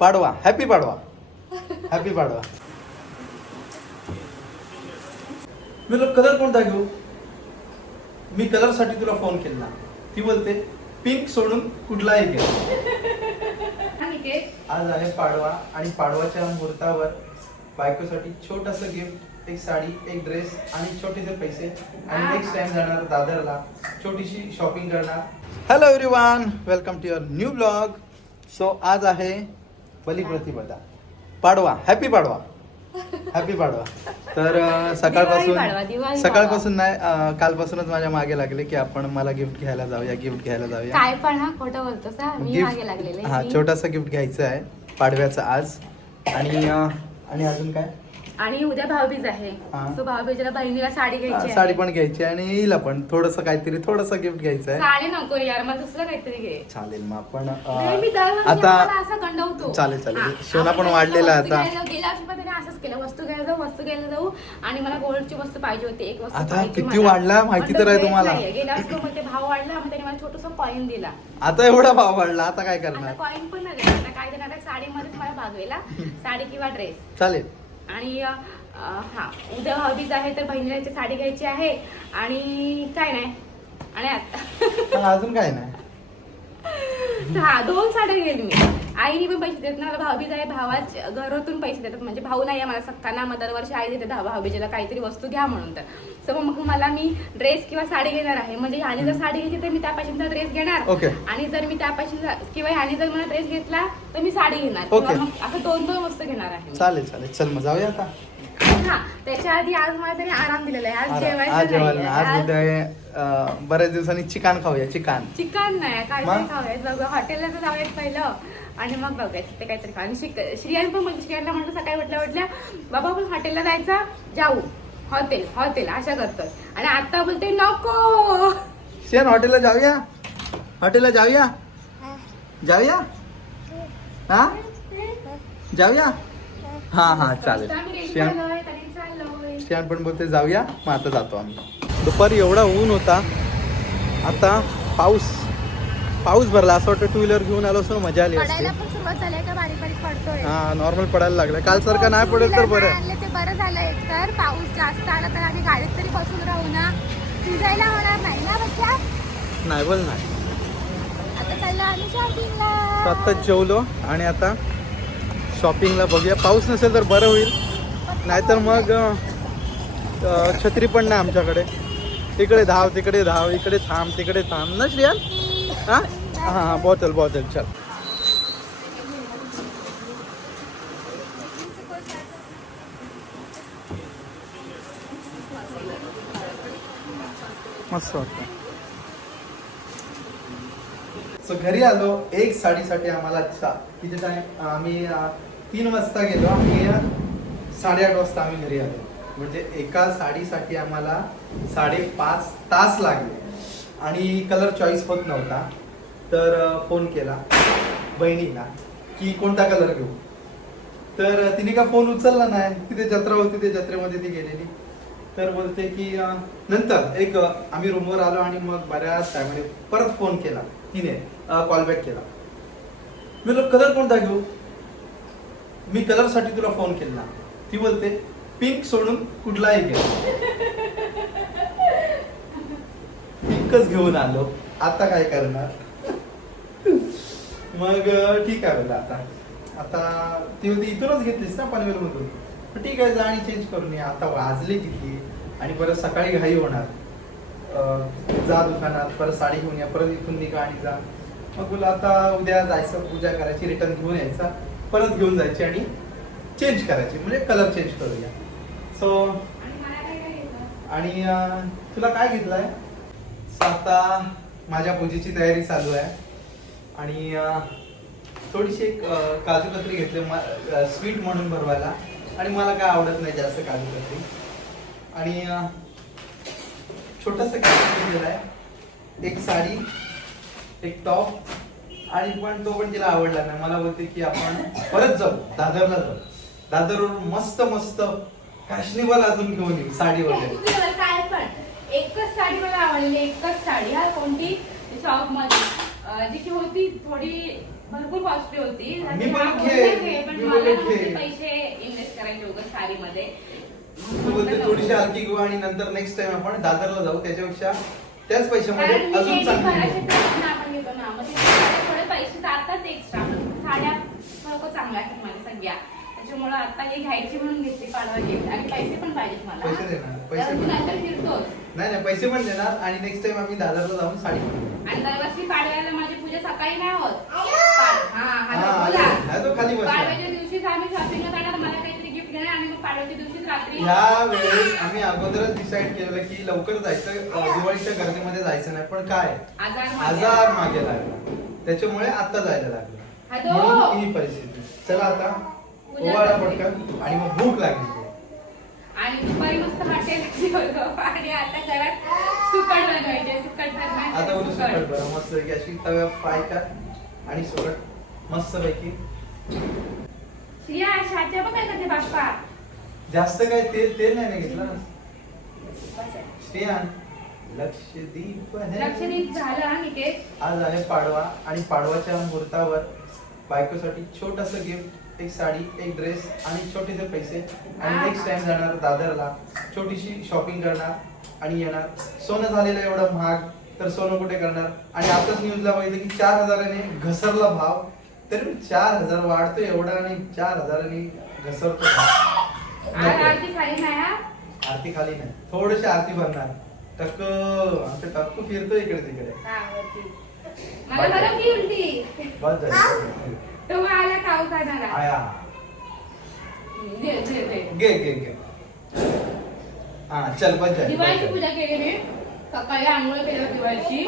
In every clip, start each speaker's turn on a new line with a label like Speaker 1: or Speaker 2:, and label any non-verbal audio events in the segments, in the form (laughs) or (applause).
Speaker 1: Padwa. Happy Padwa. Happy Padwa. मी लोक colour कोणता घेऊ? मी कलरसाठी तुला फोन केला. ती बोलते पिंक सोडून कुठलाही घे. आज आहे पाडवा आणि पाडवाच्या मुहूर्तावर बायकोसाठी छोटस गिफ्ट एक साडी एक ड्रेस आणि छोटेसे पैसे आणि नेक्स्ट टाइम जाणार दादरला. छोटीशी शॉपिंग करणार. Hello everyone welcome to your new blog so आज आहे बलिप्रतिपदा पाडवा. हॅपी पाडवा. हॅपी पाडवा. तर अं,
Speaker 2: दिवाळी पाडवा,
Speaker 1: सकाळपासून
Speaker 2: दिवाळी
Speaker 1: सकाळपासून नाही अं, कालपासूनच माझ्या मागे लागले की आपण मला गिफ्ट घ्यायला जाऊया गिफ्ट घ्यायला जाऊया.
Speaker 2: काय पण हा खोटं बोलतोस हा मी मागे लागलेले
Speaker 1: गिफ्ट हा
Speaker 2: मी-
Speaker 1: छोटासा गिफ्ट घ्यायचं आहे पाडव्याचं आज. आणि अं, आणि अजून काय?
Speaker 2: आणि उद्या भाऊबीज आहे
Speaker 1: हा.
Speaker 2: सो भाऊबीजेला बहिणीला साडी घ्यायची
Speaker 1: साडी
Speaker 2: आहे.
Speaker 1: पण घ्यायची आणि हिला पण थोडस काहीतरी थोडस गिफ्ट घ्यायचं आहे
Speaker 2: साडी नको यार मला दुसरं काहीतरी घे
Speaker 1: चालेल मग आपण
Speaker 2: नाही,
Speaker 1: अं,
Speaker 2: मी दरवर्षी
Speaker 1: आता
Speaker 2: आम्हाला असं गंडवतो
Speaker 1: चालेल, चालेल.
Speaker 2: हा, आपण
Speaker 1: पण वाढलेला
Speaker 2: वस्तू
Speaker 1: आता.
Speaker 2: घ्यायला- गेल्या वर्षी पण त्याने असंच केलं वस्तू घ्यायला जाऊ वस्तू घ्यायला जाऊ आणि मला गोल्डची वस्तू पाहिजे होती एक वस्तू
Speaker 1: आता
Speaker 2: पाहिजे
Speaker 1: किती
Speaker 2: मला.
Speaker 1: वाढला माहिती
Speaker 2: पण
Speaker 1: तर
Speaker 2: तो
Speaker 1: आहे तुम्हाला.
Speaker 2: नाहीये. गेल्या वर्षी तो म्हणते भाव वाढला मग त्याने मला छोटस कॉईन दिला
Speaker 1: आता एवढा भाव वाढला आता काय
Speaker 2: आता
Speaker 1: करणार
Speaker 2: कॉईन पण नाही देणार. आता काय देणार आहे साडीमध्येच मला भागवेला साडी किंवा ड्रेस
Speaker 1: चालेल
Speaker 2: आणि हा उद्या हॉबीज आहे तर बहिणीला इथे साडी घ्यायची आहे आणि काय नाही. आणि आता
Speaker 1: अजून काय नाही. (laughs)
Speaker 2: हा दोन साड्या घेईल मी. आईने पण पैसे देत ना मला भाऊबीज आहे भावाच्या घरातून पैसे देतात. म्हणजे भाऊ नाही आहे मला सख्खाना मग दरवर्षी आई देते दहा भाऊबीजेला काहीतरी वस्तू घ्या म्हणून तर. सो मग मला मी ड्रेस किंवा साडी घेणार आहे. म्हणजे ह्याने जर साडी घेतली तर मी त्या पैशांचा ड्रेस घेणार.
Speaker 1: Okay.
Speaker 2: आणि जर मी त्या पैशांचा किंवा ह्याने जर मला ड्रेस घेतला तर मी साडी घेणार.
Speaker 1: Okay.
Speaker 2: किंवा मग असं दोन दोन वस्तू घेणार आहे.
Speaker 1: चालेल चालेल. चल मग जाऊया आता.
Speaker 2: हा त्याच्या आधी आज मला तरी आराम दिलेला आहे. आज
Speaker 1: आज
Speaker 2: जेवायचं
Speaker 1: जेवायला
Speaker 2: नाहीये.
Speaker 1: आज
Speaker 2: आज
Speaker 1: उद्या अं, बऱ्याच दिवसांनी चिकन खाऊया चिकन.
Speaker 2: चिकन नाही काय
Speaker 1: मग?
Speaker 2: खाऊयात बघू हॉटेलला तर जाऊयात पहिलं. आणि मग बघूयात तिथे काहीतरी खाऊ. आणि शिक श्रियान पण म्हणजे श्रियांना म्हणतो सकाळी उठल्या उठल्या बाबा आपण हॉटेलला जायचा जाऊ. हॉटेल हॉटेल अशा करतोय आणि आता बोलते नको.
Speaker 1: शेन हॉटेलला जाऊया? हॉटेलला जाऊया? जाऊया? हा? जाऊया? हा हा चालेल. श्याम. श्याम पण बोलते जाऊया. मग आता जातो आम्ही. दुपारी एवढा ऊन होता. आता पाऊस. पाऊस भरला. असं वाटतं टू व्हीलर घेऊन आलो असं मजा आली असते.
Speaker 2: पडायला पण सुरुवात झाली आहे का? बारीक बारीक पडतोय.
Speaker 1: हा नॉर्मल पडायला लागलं काल सारखं नाही पडेल तर बरं. आहे.
Speaker 2: आणले ते बरं झालं एक तर पाऊस जास्त आला तर आम्ही गाडीत तरी बसून राहू ना. भिजायला होणार नाही ना बच्चा?
Speaker 1: नाही बोल नाही
Speaker 2: आता चाललो आम्ही शॉपिंगला
Speaker 1: तर आत्ताच जेवलो आणि आता शॉपिंगला बघूया. पाऊस नसेल तर बरं होईल. नाहीतर मग अं, अं, छत्री पण नाही आमच्याकडे. इकडे धाव तिकडे धाव इकडे थांब तिकडे थांब. ना श्रियान हां? हां हां बॉटल बॉटल चल. मस्त वाटतं. सो घरी आलो एक साडीसाठी आम्हाला चा किती टाइम आम्ही तीन वाजता गेलो. आणि साडेआठ वाजता आम्ही घरी आलो. म्हणजे एका साडीसाठी आम्हाला साडेपाच तास लागले. आणि कलर चॉईस होत नव्हता. तर फोन केला बहिणीला की कोणता कलर घेऊ? तर तिने का फोन उचलला नाही? तिथे जत्रा होती ते जत्रेमध्ये ती गेलेली. तर बोलते की नंतर एक आम्ही रूमवर आलो आणि मग बऱ्याच टायमाने परत फोन केला. तिने कॉल बॅक केला. मी लोक कलर कोणता घेऊ? मी कलरसाठी तुला फोन केला. ती बोलते पिंक सोडून कुठलाही घे. पिंकच घेऊन आलो. आता काय करणार? मग ठीक आहे बोला आता. आता ती होती इथूनच घेतलीस ना पनवेल मधून ठीक आहे जा आणि चेंज करून ये. आता वाजले किती? आणि परत सकाळी घाई होणार. जा दुकानात परत साडी घेऊन या परत इथून निघा आणि जा. मग बोला आता उद्या जायचं पूजा करायची रिटर्न घेऊन यायचा. परत घेऊन जायची आणि चेंज करायची. म्हणजे कलर चेंज करूया. सो आणि तुला काय घेतलंय? आता माझ्या पूजेची तयारी चालू आहे. आणि थोडीशी एक काजू कतरी घेतली स्वीट म्हणून भरवायला. आणि मला काय आवडत नाही जास्त काजू कतरी आणि छोटंसं घेतलेलं आहे. एक साडी एक टॉप आणि पण तो पण तिला आवडला नाही. मला बोलते की आपण परत जाऊ दादरला जाऊ. दादरवरून मस्त मस्त फॅशनेबल अजून घेऊन येऊ साडी वगैरे.
Speaker 2: एकच साडी मला आवडली एकच साडी. हा कोणती? शॉपमध्ये अं, जी की होती थोडी भरपूर कॉस्टली होती.
Speaker 1: मी पण घे.
Speaker 2: बोलला घे, पण
Speaker 1: मी
Speaker 2: मला नव्हते. पैसे इन्व्हेस्ट करायचे उगाच साडीमध्ये.
Speaker 1: तू बोलते थोडीशी हलकी घेऊ आणि नंतर नेक्स्ट टाइम आपण दादरला जाऊ. त्याच्यापेक्षा त्याच पैशामध्ये
Speaker 2: कारण मी
Speaker 1: अजून
Speaker 2: daily
Speaker 1: चांगली
Speaker 2: भरायचे
Speaker 1: घेऊ.
Speaker 2: प्रश्न आपण घेतो ना मग ते साड्या थोडे पैसे जातात एक्स्ट्रा साड्या खरोखर चांगल्या आहेत माझ्या सगळ्या. त्याच्यामुळे आता हे घ्यायची म्हणून घेतली पाडवा गिफ्ट आणि पैसे पण पाहिजेत मला
Speaker 1: पैसे देणार, पैसे पण.
Speaker 2: नंतर फिरतोस
Speaker 1: नाही नाही पैसे पण देणार आणि नेक्स्ट टाइम आम्ही दादरला जाऊन साडी.
Speaker 2: आणि दरवर्षी पाडव्याला माझी पूजा सकाळी नाही होत हा
Speaker 1: हा,
Speaker 2: हा. बोला.
Speaker 1: तो खाली बसला.
Speaker 2: पाडव्याच्या दिवशीच आम्ही शॉपिंगला जाणार मला काहीतरी गिफ्ट घेणार आणि मग पाडव्याच्या दिवशीच रात्री
Speaker 1: ह्या वेळेस आम्ही अगोदरच डिसाईड केलेलं की लवकर जायचं अं, दिवाळीच्या गर्दीमध्ये जायचं नाही पण काय
Speaker 2: आजार मागे.
Speaker 1: आजार मागे लागला त्याच्यामुळे आता जायला लागलं
Speaker 2: हॅलो.
Speaker 1: म्हणून ही परिस्थिती चला आता उभारा पटकन आणि मग भूक लागली
Speaker 2: आणि दुपारी मस्त हॉटेल जेवलो आणि आता घरात सुकट बनवायचे सुकट बनवायचे
Speaker 1: आता उद्या
Speaker 2: सुकट.
Speaker 1: सुकट बरं मस्त पैकी अशी तव्या फ्राय कर आणि सुकट मस्त पैकी
Speaker 2: श्रिया शाच्या बघ काय करते बाप्पा
Speaker 1: जास्त काय तेल तेल नाही ना घेतलं. श्रेयान लक्षदीप है.
Speaker 2: लक्षदीप झालं हा निकेश
Speaker 1: आज आहे पाडवा आणि पाडवाच्या मुहूर्तावर बायकोसाठी छोटस गिफ्ट एक साडी एक ड्रेस आणि छोटेसे पैसे. आणि नेक्स्ट टाइम जाणार दादरला. छोटीशी शॉपिंग करणार आणि येणार. सोनं झालेलं एवढं महाग तर सोनं कुठे करणार? आणि आताच न्यूजला बघितलं की चार हजाराने घसरला भाव. तरी चार हजार वाढतो एवढा आणि चार हजारांनी घसरतो.
Speaker 2: आरती खाली नाही
Speaker 1: आरती खाली नाही. थोडीशी आरती भरणार. टक्क आमचं टक्क फिरतो इकडे तिकडे.
Speaker 2: हा,
Speaker 1: बस झाली.
Speaker 2: तो मग आला खाऊ खाणारा
Speaker 1: आया
Speaker 2: दे दे दे
Speaker 1: घे घे. घे हा चल
Speaker 2: दिवाळीची. पूजा केली मी. सकाळी आंघोळ केलं दिवाळीची.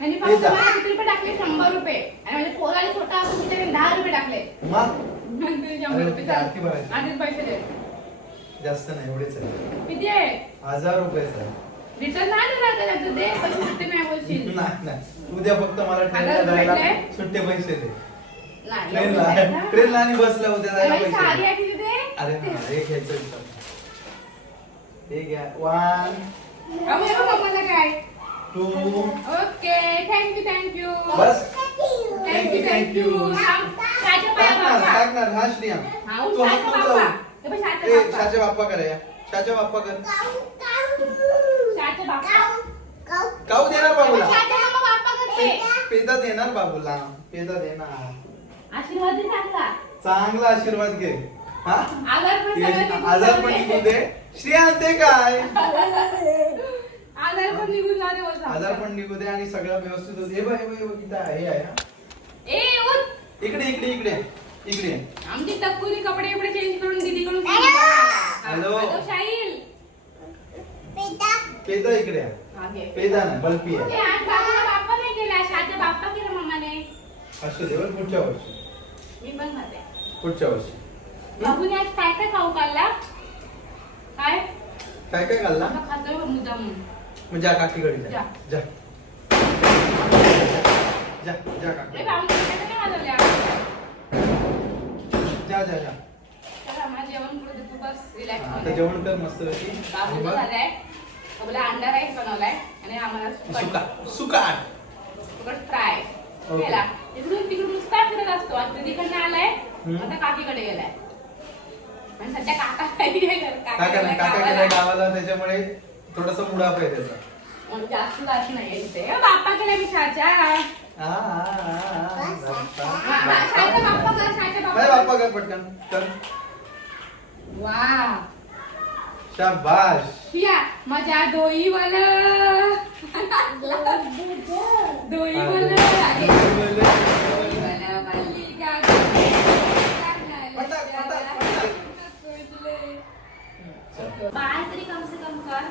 Speaker 2: आणि फक्त. मला किती रुपये टाकले? शंभर रुपये. आणि माझ्या पोराला छोटा असून मी त्याने दहा रुपये टाकले.
Speaker 1: मग?
Speaker 2: म्हणते शंभर
Speaker 1: अरे,
Speaker 2: रुपये
Speaker 1: ते आरती भरायची.
Speaker 2: चाल. आधीच पैसे दे.
Speaker 1: जास्त नाही एवढेच आहे
Speaker 2: किती आहे?
Speaker 1: हजार रुपयेच आहे
Speaker 2: रिटर्न नाही देणार का त्याचं दे पैसे सुट्टे नाही बोलशील
Speaker 1: नाही नाही. उद्या फक्त मला
Speaker 2: हजार
Speaker 1: ट्रेनला
Speaker 2: रुपये
Speaker 1: जायला
Speaker 2: भेटले?
Speaker 1: सुट्टे पैसे दे. ट्रेनला आणि बसला जायला
Speaker 2: अरे,
Speaker 1: पैसे. हा, हे घ्यायचं. हे घ्या. वन
Speaker 2: हे
Speaker 1: two
Speaker 2: okay thank you thank you
Speaker 1: bus.
Speaker 2: Thank you thank you शाच्या पाया
Speaker 1: टाकणार
Speaker 2: बाप्पा
Speaker 1: टाकणार हा श्रिया तू
Speaker 2: उठ,
Speaker 1: हात
Speaker 2: शाच्या
Speaker 1: नको
Speaker 2: बाप्पा
Speaker 1: लावू. ए कर या. शाच्या बाप्पा कर. काऊ देणार बाबूला?
Speaker 2: शाच्या बाप्पा बाप्पा करते
Speaker 1: पेदा देणार बाबूला. पेदा देणार.
Speaker 2: आशीर्वाद दे चांगला.
Speaker 1: चांगला आशीर्वाद घे. हा?
Speaker 2: आजार पण
Speaker 1: ये,
Speaker 2: सगळं निघून
Speaker 1: आजार
Speaker 2: जाऊ
Speaker 1: पण
Speaker 2: दे.
Speaker 1: निघू दे. श्रेयांत ते काय?
Speaker 2: आजार पण निघून जाऊ दे बोलतो.
Speaker 1: आजार पण निघू दे आणि सगळं व्यवस्थित होते हे बघ हे बघ हे बघ इथं आहे हे आहे हा.
Speaker 2: ए उठ.
Speaker 1: इकडे इकडे इकडे इकडे.
Speaker 2: आमची टक्कूनी कपडे बिपडे चेंज करून दीदी कडून
Speaker 1: हॅलो.
Speaker 2: शाहील.
Speaker 1: पेदा इकडे आहे. पेदा नाही बल्पी आहे
Speaker 2: नाही केला शाच्या बाप्पा केला मम्माने
Speaker 1: असू दे बरं पुढच्या वर्षी.
Speaker 2: मी पण खाते
Speaker 1: पुढच्या वर्षी.
Speaker 2: बाबूने आज काय काय खाऊ काढला काय?
Speaker 1: काय काय घालला?
Speaker 2: आता खातोय बघ मुद्दाम.
Speaker 1: म्हणजे काकीकडे जा.
Speaker 2: जा.
Speaker 1: जा. जा जा
Speaker 2: ए,
Speaker 1: काकी
Speaker 2: बाबूने काय काय घालवल्या?
Speaker 1: जा जा जा.
Speaker 2: चला, माझं जेवण तू बस
Speaker 1: आता. जेवण कर मस्त पैकी.
Speaker 2: बाबूचं झालंय. बाबूला अंडा राईस बनवलाय आणि आम्हाला
Speaker 1: सुका
Speaker 2: सुकट
Speaker 1: सुकट
Speaker 2: फ्राय.
Speaker 1: ओके.
Speaker 2: केला. इकडून तिकडून नुसता फिरत असतो. आज दीदीकडनं आलाय. आता काकीकडे गेलाय. आणि सध्या काका. (laughs)
Speaker 1: काका नाही
Speaker 2: गेलाय
Speaker 1: काका
Speaker 2: गावाला.
Speaker 1: गेलाय गावाला त्याच्यामुळे थोडस मुडाप आहे त्याचा.
Speaker 2: म्हणून जास्त जात नाहीये तिथे ए, बाप्पा केलाय मी शाच्या
Speaker 1: आ, आ, आ,
Speaker 2: हा, हा, बाप्पा कर शाच्या
Speaker 1: नाही
Speaker 2: बाप्पा
Speaker 1: बाप्पा कर पटकन कर
Speaker 2: वा
Speaker 1: शाबाश।
Speaker 2: शिया माझ्या दोई वाला। दोई वाला। दोई वाला। मल्लिका
Speaker 1: पटक, पटक,
Speaker 2: बाय तरी कम से कम कर।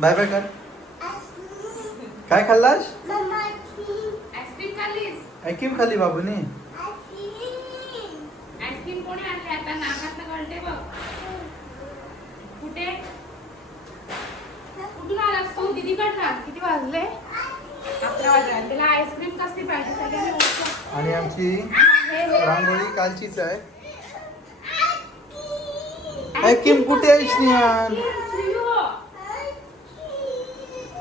Speaker 2: बाय,
Speaker 1: बाय कर। काय खाल्लास?
Speaker 2: आईस्क्रीम खाल्लीस?
Speaker 1: ऐकीम खाल्ली बाबूने।
Speaker 2: तू दीदी कडनं किती वाजले? अकरा वाजले. त्याला आईस्क्रीम कसली पाहिजे सगळ्यांनी उठवा.
Speaker 1: आणि आमची. रांगोळी कालचीच आहे. ऐकीम कुठे आहे? स्नेहान.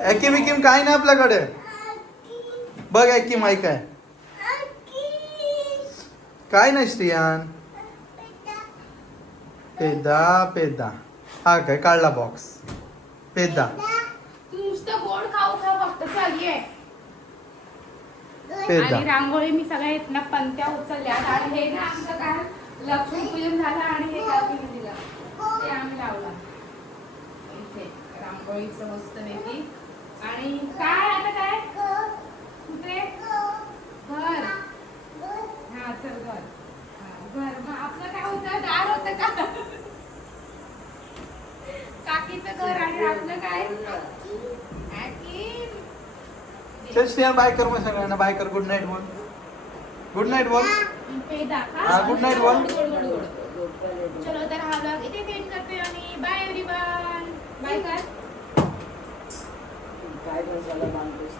Speaker 1: ऐकीम इकीम काय नाही आपल्याकडे? बघ ऐकीम ऐक आहे. काय नाही श्रियान. पेदा पेदा. हा काय काढला बॉक्स पेदा
Speaker 2: तू नुसतं गोड खाऊ खाऊ फक्त चालली आहे
Speaker 1: पेदा
Speaker 2: आणि रांगोळी मी सगळ्या इथनं पंत्या उचलल्या आणि हे ना आमचं काय लक्ष्मीपूजन झालं आणि हे काय दिलं ते आम्ही लावलं. इथे रांगोळीचं मस्त पैकी आणि काय आता काय? कुठे? घर. हा चल घर. हा, घर. मग आपलं काय होतं? दार होतं का? काकीचं घर आणि आपलं काय?
Speaker 1: चल बाय कर मग सगळ्यांना बाय कर गुड नाईट बोल गुड नाईट बोल
Speaker 2: पेदा का?
Speaker 1: हा, good night, बोल.
Speaker 2: गोड, गोड, गोड, गोड. चलो तर हा vlog इथे सेंड करते आणि बाय एव्हरीवन बाय कर
Speaker 3: काय मसाला बांधतोस